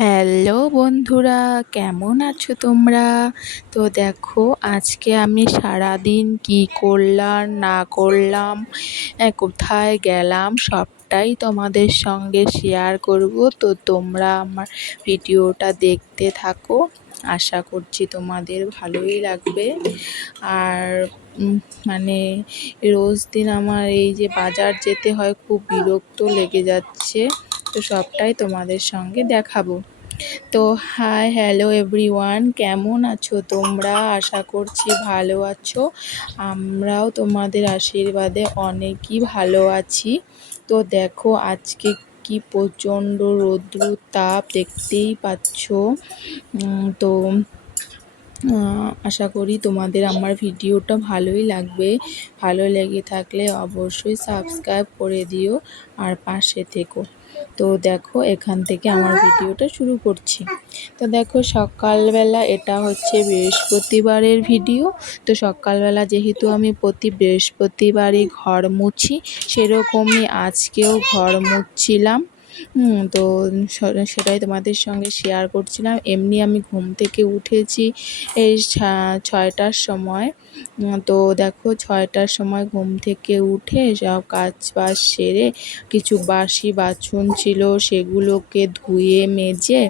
Hello বন্ধুরা, কেমন আছো তোমরা? তো দেখো, আজকে আমি সারাদিন কি করলাম না করলাম, কোথায় গেলাম সবটাই তোমাদের সঙ্গে শেয়ার করব। তো তোমরা আমার ভিডিওটা দেখতে থাকো, আশা করছি তোমাদের ভালোই লাগবে। আর মানে রোজ দিন আমার এই যে বাজার যেতে হয়, খুব বিরক্ত লেগে যাচ্ছে। তো সবটাই তোমাদের সঙ্গে দেখাবো। তো হাই হ্যালো এভরিওয়ান, কেমন আছো তোমরা? আশা করছি ভালো আছো। আমরাও তোমাদের আশীর্বাদে অনেকই ভালো আছি। তো দেখো, আজকে কি প্রচণ্ড রৌদ্র তাপ, দেখতেই পাচ্ছ। তো আশা করি তোমাদের আমার ভিডিওটা ভালোই লাগবে। ভালো লেগে থাকলে অবশ্যই সাবস্ক্রাইব করে দিও আর পাশে থেকো। তো দেখো, এখান থেকে আমার ভিডিওটা শুরু করছি। তো দেখো, সকালবেলা এটা হচ্ছে বৃহস্পতিবারের ভিডিও। তো সকালবেলা যেহেতু আমি প্রতি বৃহস্পতিবারই ঘর মুছি, সেরকমই আজকেও ঘর মুছছিলাম। তো সেটাই তোমাদের সঙ্গে শেয়ার করছিলাম। এমনি আমি ঘুম থেকে উঠেছি এই 6টার সময়। তো দেখো, 6টার সময় ঘুম থেকে উঠে সব কাজ বাজ সেরে, কিছু বাসি বাসন ছিল সেগুলোকে ধুয়ে মেজে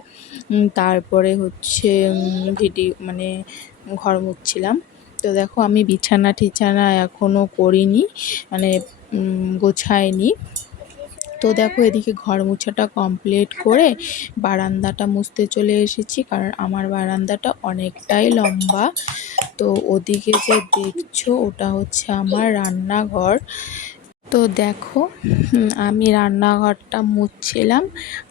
তারপরে হচ্ছে ঘর মুছছিলাম। তো দেখো, আমি বিছানা টিছানা এখনও করিনি, গোছাইনি। তো দেখো, এদিকে ঘর মোছাটা কমপ্লিট করে বারান্দাটা মুছতে চলে এসেছি, কারণ আমার বারান্দাটা অনেকটাই লম্বা। তো ওদিকে যে দেখছো, ওটা হচ্ছে আমার রান্নাঘর। তো দেখো, আমি রান্নাঘরটা মুছছিলাম,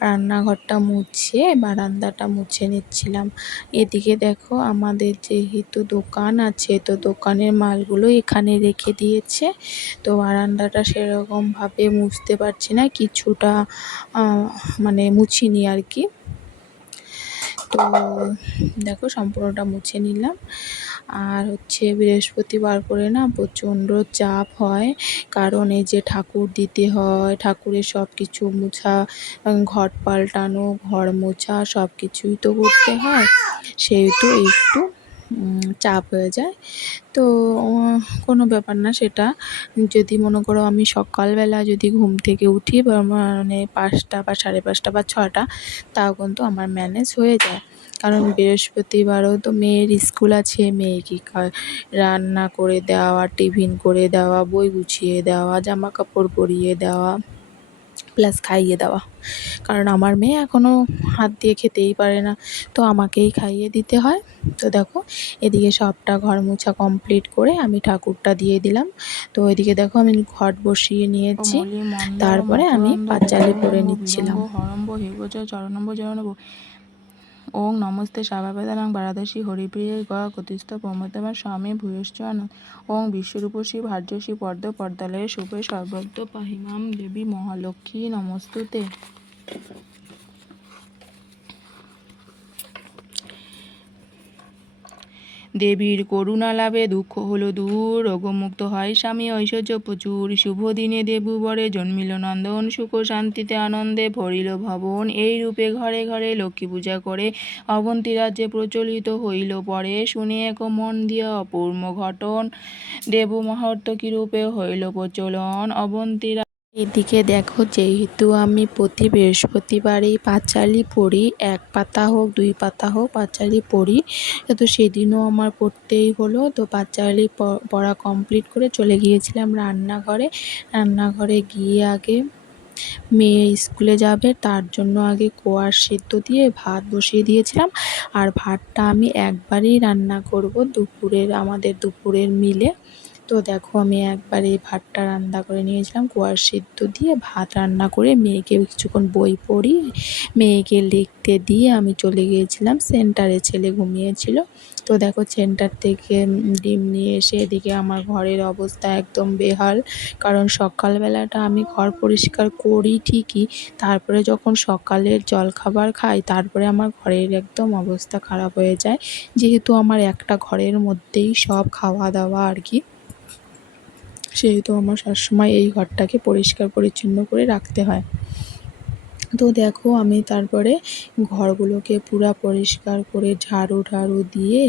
রান্নাঘরটা মুছে বারান্দাটা মুছে নিচ্ছিলাম। এদিকে দেখো, আমাদের যেহেতু দোকান আছে, তো দোকানের মালগুলো এখানে রেখে দিয়েছে। তো বারান্দাটা সেরকমভাবে মুছতে পারছি না, কিছুটা মুছিনি আর কি। তো দেখো, সম্পূর্ণটা মুছে নিলাম। আর হচ্ছে বৃহস্পতিবার করে না প্রচণ্ড চাপ হয়, কারণ এই যে ঠাকুর দিতে হয়, ঠাকুরের সব কিছু মোছা, ঘট পাল্টানো, ঘর মোছা সব কিছুই তো করতে হয়, সেহেতু একটু চাপ হয়ে যায়। তো কোনো ব্যাপার না সেটা। যদি মনে করো আমি সকালবেলা যদি ঘুম থেকে উঠি বা 5টা বা 5:30 বা 6টা, তাও কিন্তু আমার ম্যানেজ হয়ে যায়। কারণ বৃহস্পতিবারও তো মেয়ের স্কুল আছে, মেয়েকে রান্না করে দেওয়া, টিফিন করে দেওয়া, বই গুছিয়ে দেওয়া, জামা কাপড় পরিয়ে দেওয়া, প্লাস খাইয়ে দেওয়া। কারণ আমার মেয়ে এখনও হাত দিয়ে খেতেই পারে না, তো আমাকেই খাইয়ে দিতে হয়। তো দেখো, এদিকে সবটা ঘর মোছা কমপ্লিট করে আমি ঠাকুরটা দিয়ে দিলাম। তো এদিকে দেখো, আমি ঘট বসিয়ে নিয়েছি, মলি মন্দার তারপরে আমি মকরন্দ পাঁচালি পরে গৌরাঙ্গ নিচ্ছিলাম। বিলম্ব হরম্ব হিবচ চরণম্ব জয়নব ওং নমস্তে সাবাবেদানাং বারাদাসী হরিপ্রিয়ে গয়া কথিস্থ প্রমোদমা স্বামী ভূয়শ্চ ওং বিশ্বরূপসী ভার্যসী পর্দ পর্দালয়ে শুভে সর্বত্র পাহিমাম দেবী মহালক্ষ্মী নমস্তুতে। দেবীর করুণা লাভে দুঃখ হলো দূর, রোগমুক্ত হয় স্বামী, ঐশ্বর্য প্রচুর। শুভ দিনে দেবুবরে জন্মিল নন্দন, সুখ শান্তিতে আনন্দে ভরিল ভবন। এই রূপে ঘরে ঘরে লক্ষ্মী পূজা করে অবন্তী রাজ্যে প্রচলিত হইল পরে। শুনে এক মন দিয়া অপূর্ব ঘটন, দেবু মহর্ত কি রূপে হইল প্রচলন অবন্তী। এদিকে দেখো, যেহেতু আমি প্রতি বৃহস্পতিবারেই পাঁচালি পড়ি, 1 পাতা হোক 2 পাতা হোক পাঁচালি পড়ি, তো সেদিনও আমার পড়তেই হলো। তো পাঁচালি পড়া কমপ্লিট করে চলে গিয়েছিলাম রান্নাঘরে। রান্নাঘরে গিয়ে আগে মেয়ে স্কুলে যাবে, তার জন্য আগে কোয়াশ সিদ্ধ দিয়ে ভাত বসিয়ে দিয়েছিলাম। আর ভাতটা আমি একবারেই রান্না করব, আমাদের দুপুরের মিলে। তো দেখো, আমি একবারে ভাতটা রান্না করে নিয়েছিলাম, কোয়াশ সিদ্ধ দিয়ে ভাত রান্না করে মেয়েকে কিছুক্ষণ বই পড়িয়ে মেয়েকে লিখতে দিয়ে আমি চলে গিয়েছিলাম সেন্টারে। ছেলে ঘুমিয়েছিল। তো দেখো, সেন্টার থেকে ডিম নিয়ে এসে এদিকে আমার ঘরের অবস্থা একদম বেহাল। কারণ সকালবেলাটা আমি ঘর পরিষ্কার করি ঠিকই, তারপরে যখন সকালের জলখাবার খাই, তারপরে আমার ঘরের একদম অবস্থা খারাপ হয়ে যায়। যেহেতু আমার একটা ঘরের মধ্যেই সব খাওয়া দাওয়া আর কি, সেহেতু আমার সবসময় এই ঘরটাকে পরিষ্কার পরিচ্ছন্ন করে রাখতে হয়। তো দেখো আমি তারপরে ঘরগুলোকে পুরা পরিষ্কার করে ঝাড়ু ঠাড়ু দিয়ে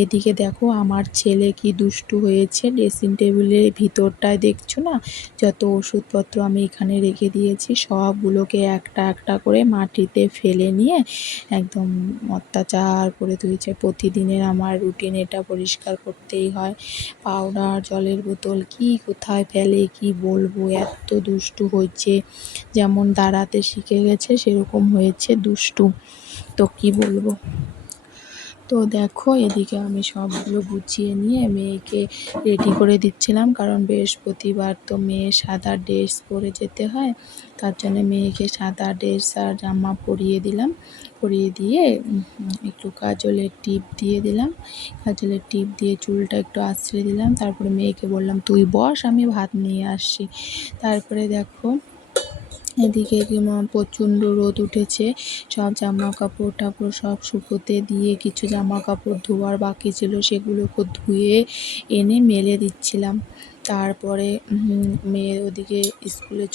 এদিকে দেখো আমার ছেলে কি দুষ্টু হয়েছে। ড্রেসিং টেবিলের ভিতরটায় দেখছো না যত ওষুধপত্র আমি এখানে রেখে দিয়েছি সবগুলোকে একটা একটা করে মাটিতে ফেলে নিয়ে একদম অত্যাচার করে তুলেছে। প্রতিদিনের আমার রুটিন এটা, পরিষ্কার করতেই হয়। পাউডার, জলের বোতল কি কোথায় ফেলে কি বলবো, এত দুষ্টু হয়েছে। যেমন দাঁড়াতে শিখে গেছে সেরকম হয়েছে দুষ্টু, তো কি বলবো। তো দেখো এদিকে আমি সবগুলো গুছিয়ে নিয়ে মেয়েকে রেডি করে দিচ্ছিলাম, কারণ বৃহস্পতিবার তো মেয়ে সাদা ড্রেস পরে যেতে হয়। তার জন্য মেয়েকে সাদা ড্রেস আর জামা পরিয়ে দিলাম। পরিয়ে দিয়ে একটু কাজলের টিপ দিয়ে দিলাম। কাজলের টিপ দিয়ে চুলটা একটু আঁচড়ে দিলাম। তারপরে মেয়েকে বললাম তুই বস, আমি ভাত নিয়ে আসছি। তারপরে দেখো এদিকে প্রচণ্ড রোদ উঠেছে। সব জামা কাপড় টাপড় সব শুকোতে দিয়ে কিছু জামা কাপড় ধোয়ার বাকি ছিল সেগুলোকে ধুয়ে এনে মেলে দিচ্ছিলাম। তারপরে মেয়ে ওদিকে স্কুলে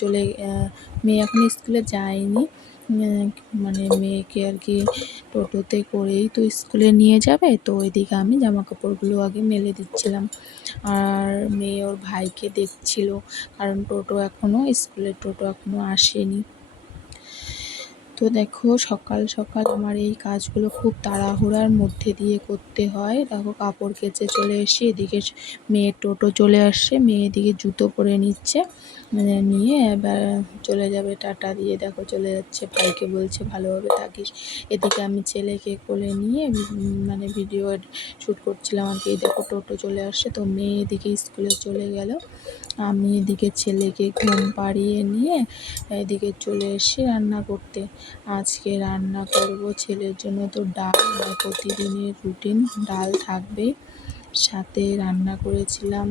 মেয়ে এখন স্কুলে যায়নি। মানে মেয়েকে আর কি টোটোতে করেই তো স্কুলে নিয়ে যাবে, তো ওইদিকে আমি জামা কাপড়গুলো আগে মেলে দিচ্ছিলাম। আর মেয়ে ওর ভাইকে দেখছিল, কারণ স্কুলের টোটো এখনও আসেনি। তো দেখো সকাল সকাল আমার এই কাজগুলো খুব তাড়াহুড়ার মধ্যে দিয়ে করতে হয়। দেখো কাপড় কেচে চলে এসে এদিকে মেয়ের টোটো চলে আসছে, মেয়ে এদিকে জুতো পরে নিচ্ছে, মানে নিয়ে এবার চলে যাবে টাটা দিয়ে। দেখো চলে যাচ্ছে, ভাইকে বলছে ভালোভাবে থাকিস। এদিকে আমি ছেলেকে কোলে নিয়ে মানে ভিডিও শ্যুট করছিলাম আর কি। দেখো টোটো চলে আসছে, তো মেয়ে এদিকে স্কুলে চলে গেল। আমি এদিকে ছেলেকে ঘুম পাড়িয়ে নিয়ে এদিকে চলে এসেছি রান্না করতে। আজকে রান্না করব ছেলের জন্য তো ডাল, আমার প্রতিদিনের রুটিন ডাল থাকবেই। সাথে রান্না করেছিলাম,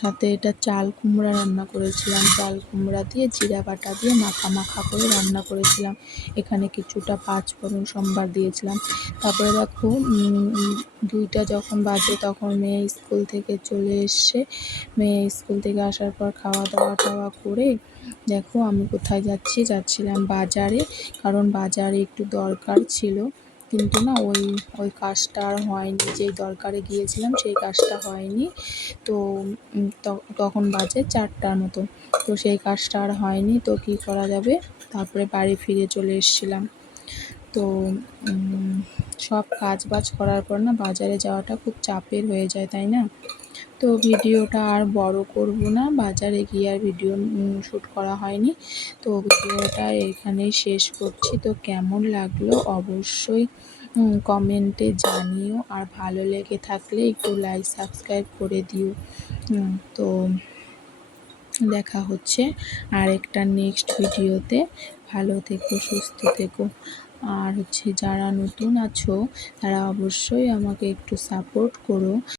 সাথে এটা চাল কুমড়া রান্না করেছিলাম। চাল কুমড়া দিয়ে জিরা বাটা দিয়ে মাখা মাখা করে রান্না করেছিলাম। এখানে কিছুটা পাঁচফোড়ন সম্বার দিয়েছিলাম। তারপরে দেখো 2টা যখন বাজে তখন মেয়ে স্কুল থেকে চলে এসছে। মেয়ে স্কুল থেকে আসার পর খাওয়া দাওয়া করে দেখো আমি কোথায় যাচ্ছিলাম বাজারে, কারণ বাজারে একটু দরকার ছিল। কিন্তু না ওই কাজটা আর হয়নি, যেই দরকারে গিয়েছিলাম সেই কাজটা হয়নি। তো তখন বাজে 4টার মতো, তো সেই কাজটা আর হয়নি, তো কী করা যাবে। তারপরে বাড়ি ফিরে চলে এসেছিলাম। তো সব কাজ বাজ করার পর না বাজারে যাওয়াটা খুব চাপের হয়ে যায়, তাই না। তো ভিডিওটা আর বড় করব না, বাজারে গিয়ে আর ভিডিও শ্যুট করা হয়নি। তো ভিডিওটা এখানেই শেষ করছি। তো কেমন লাগলো অবশ্যই কমেন্টে জানিও, আর ভালো লেগে থাকলে একটু লাইক সাবস্ক্রাইব করে দিও। তো দেখা হচ্ছে আরেকটা নেক্সট ভিডিওতে। ভালো থেকো, সুস্থ থেকো। আর যারা নতুন আছো তারা অবশ্যই আমাকে একটু সাপোর্ট করো।